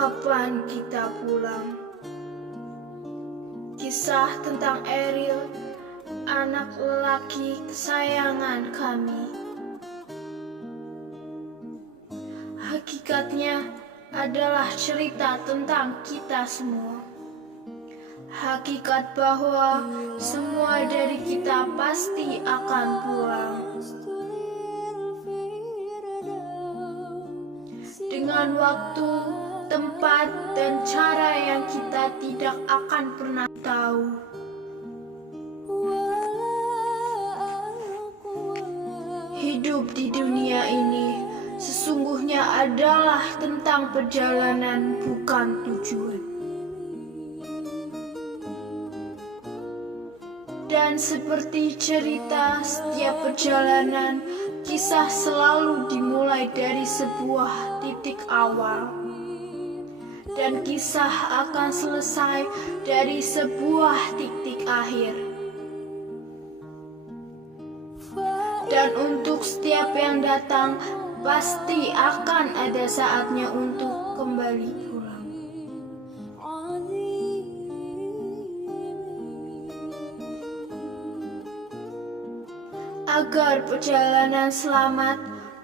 Kapan kita pulang? Kisah tentang Ariel, anak lelaki kesayangan kami. Hakikatnya adalah cerita tentang kita semua. Hakikat bahwa semua dari kita pasti akan pulang. Dengan waktu, tempat, dan cara yang kita tidak akan pernah tahu. Hidup di dunia ini sesungguhnya adalah tentang perjalanan, bukan tujuan. Dan seperti cerita, setiap perjalanan, kisah selalu dimulai dari sebuah titik awal. Dan kisah akan selesai dari sebuah titik akhir. Dan untuk setiap yang datang, pasti akan ada saatnya untuk kembali pulang. Agar perjalanan selamat,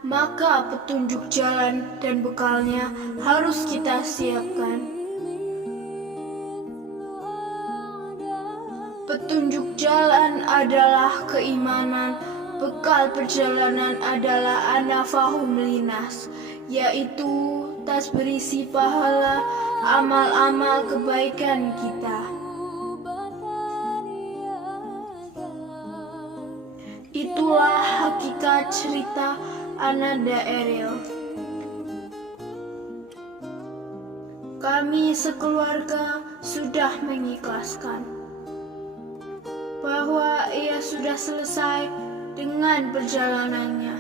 maka petunjuk jalan dan bekalnya harus kita siapkan. Petunjuk jalan adalah keimanan, bekal perjalanan adalah anafahum linas, yaitu tas berisi pahala amal-amal kebaikan kita. Itulah hakikat cerita Ananda Ariel. Kami sekeluarga sudah mengikhlaskan bahwa ia sudah selesai dengan perjalanannya.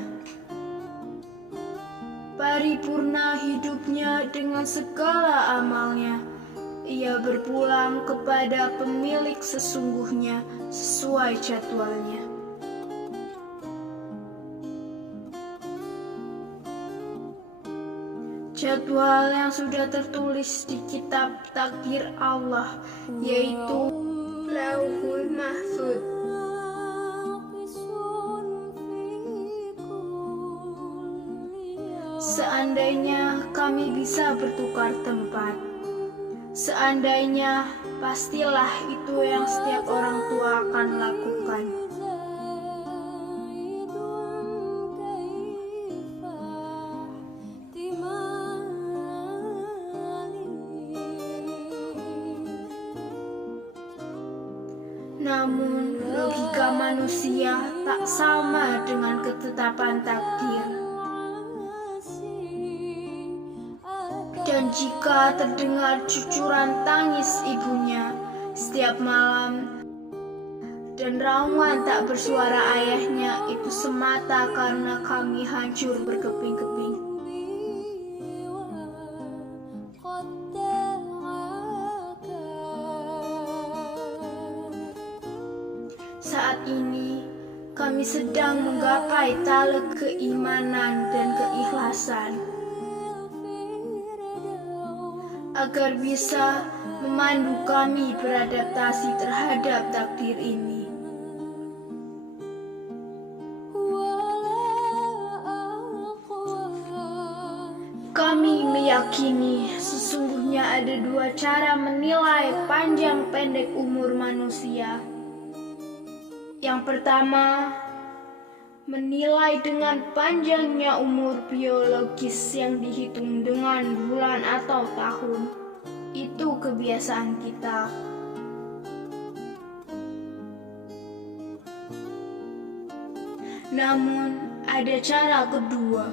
Paripurna hidupnya dengan segala amalnya. Ia berpulang kepada pemilik sesungguhnya sesuai jadwalnya. Jadwal yang sudah tertulis di kitab takdir Allah, yaitu Lauhul Mahfuz. Seandainya kami bisa bertukar tempat, seandainya pastilah itu yang setiap orang tua akan lakukan. Namun, logika manusia tak sama dengan ketetapan takdir. Dan jika terdengar cucuran tangis ibunya setiap malam, dan raungan tak bersuara ayahnya, itu semata karena kami hancur berkeping-keping. Saat ini, kami sedang menggapai tala keimanan dan keikhlasan agar bisa memandu kami beradaptasi terhadap takdir ini. Kami meyakini sesungguhnya ada dua cara menilai panjang pendek umur manusia. Yang pertama, menilai dengan panjangnya umur biologis yang dihitung dengan bulan atau tahun. Itu kebiasaan kita. Namun, ada cara kedua,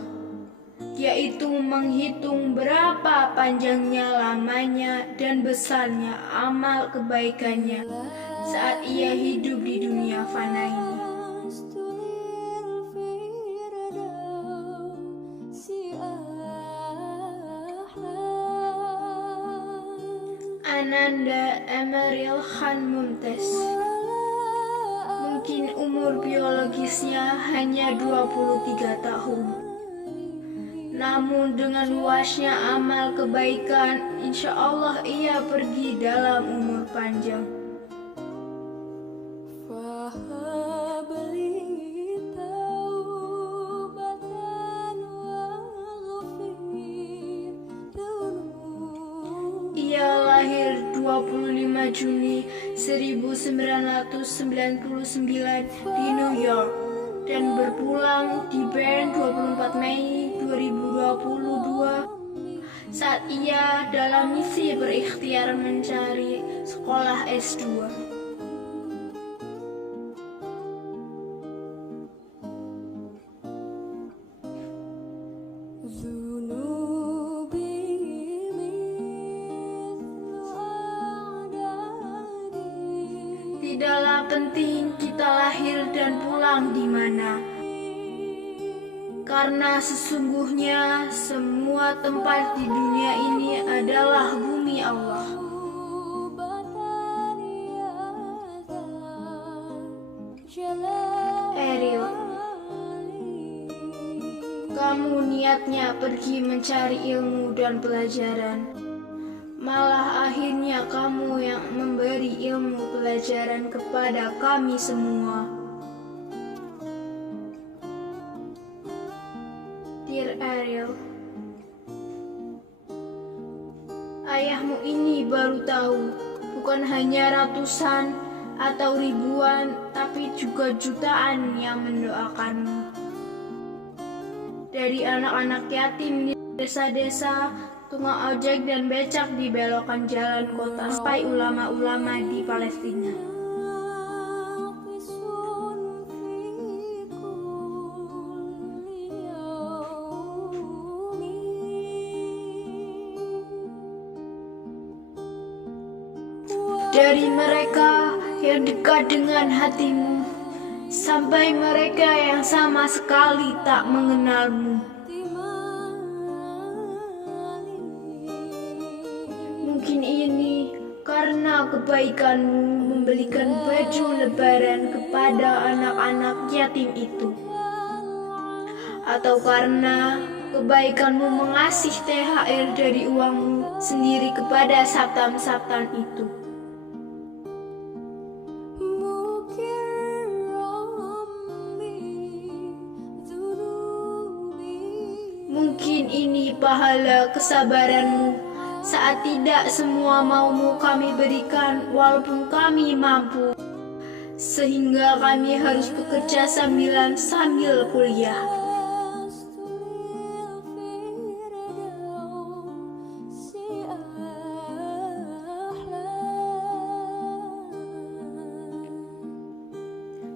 yaitu menghitung berapa panjangnya, lamanya, dan besarnya amal kebaikannya saat ia hidup di dunia fana ini. Ananda Ariel Khan Mumtaz. Mungkin umur biologisnya hanya 23 tahun. Namun dengan luasnya amal kebaikan, insya Allah ia pergi dalam umur panjang. Ia lahir 25 Juni 1999 di New York dan berpulang di Bern 24 Mei 2022 saat ia dalam misi berikhtiar mencari sekolah S2. Tidaklah penting kita lahir dan pulang di mana, karena sesungguhnya semua tempat di dunia ini adalah bumi Allah. Ariel, kamu niatnya pergi mencari ilmu dan pelajaran, malah akhirnya kamu yang memberi ilmu pelajaran kepada kami semua. Dear Ariel, ayahmu ini baru tahu, bukan hanya ratusan atau ribuan, tapi juga jutaan yang mendoakanmu. Dari anak-anak yatim di desa-desa, tukang ojek dan becak di belokan jalan kota, sampai ulama-ulama di Palestina. Dari mereka yang dekat dengan hatimu, sampai mereka yang sama sekali tak mengenalmu. Mungkin ini karena kebaikanmu membelikan baju lebaran kepada anak-anak yatim itu, atau karena kebaikanmu mengasih THR dari uangmu sendiri kepada saptam-saptam itu. Mungkin ini pahala kesabaranmu saat tidak semua maumu kami berikan walaupun kami mampu, sehingga kami harus bekerja sambil kuliah.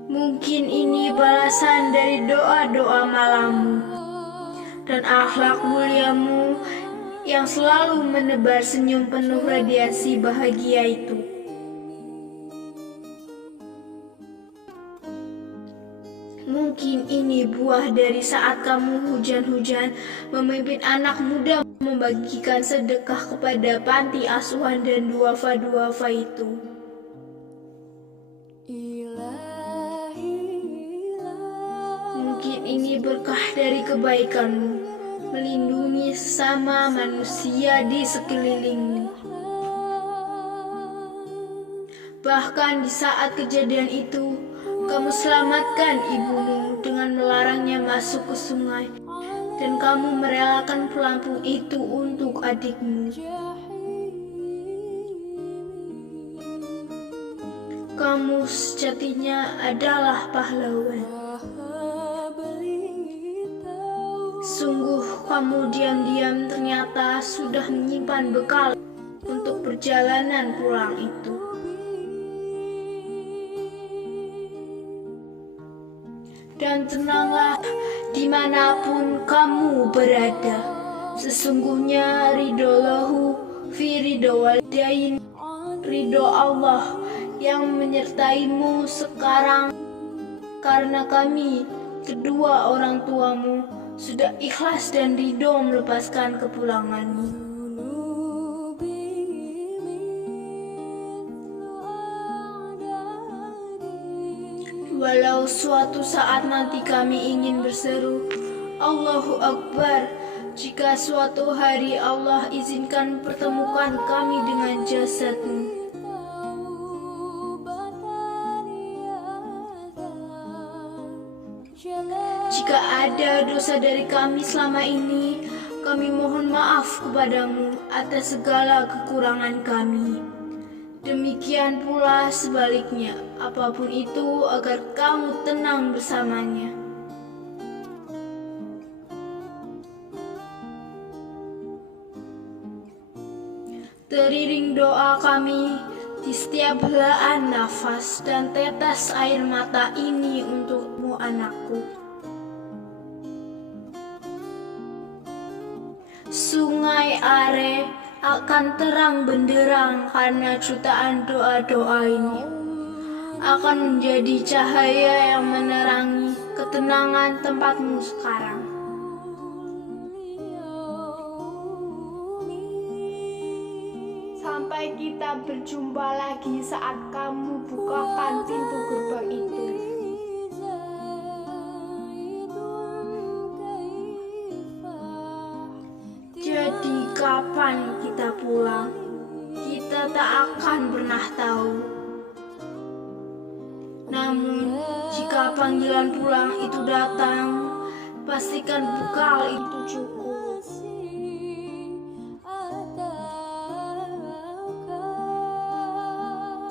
Mungkin ini balasan dari doa-doa malammu dan akhlak muliamu yang selalu menebar senyum penuh radiasi bahagia itu. Mungkin ini buah dari saat kamu hujan-hujan memimpin anak muda membagikan sedekah kepada panti asuhan dan duafa-duafa itu. Mungkin ini berkah dari kebaikanmu melindungi sesama manusia di sekelilingmu. Bahkan di saat kejadian itu, kamu selamatkan ibumu dengan melarangnya masuk ke sungai, dan kamu merelakan pelampung itu untuk adikmu. Kamu sejatinya adalah pahlawan. Sungguh kamu diam-diam ternyata sudah menyimpan bekal untuk perjalanan pulang itu. Dan tenanglah dimanapun kamu berada, sesungguhnya ridho fi ridho walidain, ridho Allah yang menyertaimu sekarang, karena kami kedua orang tuamu sudah ikhlas dan ridho melepaskan kepulanganmu. Walau suatu saat nanti kami ingin berseru, Allahu Akbar, Jika suatu hari Allah izinkan pertemukan kami dengan jasadmu, jika ada dosa dari kami selama ini, kami mohon maaf kepadamu atas segala kekurangan kami. Demikian pula sebaliknya, apapun itu agar kamu tenang bersamanya. Teriring doa kami di setiap helaan nafas dan tetes air mata ini untukmu, anakku. Sungai Are akan terang benderang karena jutaan doa-doa ini. Akan menjadi cahaya yang menerangi ketenangan tempatmu sekarang. Sampai kita berjumpa lagi saat kamu bukakan pintu gerbang itu. Jadi kapan kita pulang? Kita tak akan pernah tahu. Namun jika panggilan pulang itu datang, pastikan bekal itu cukup.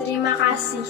Terima kasih.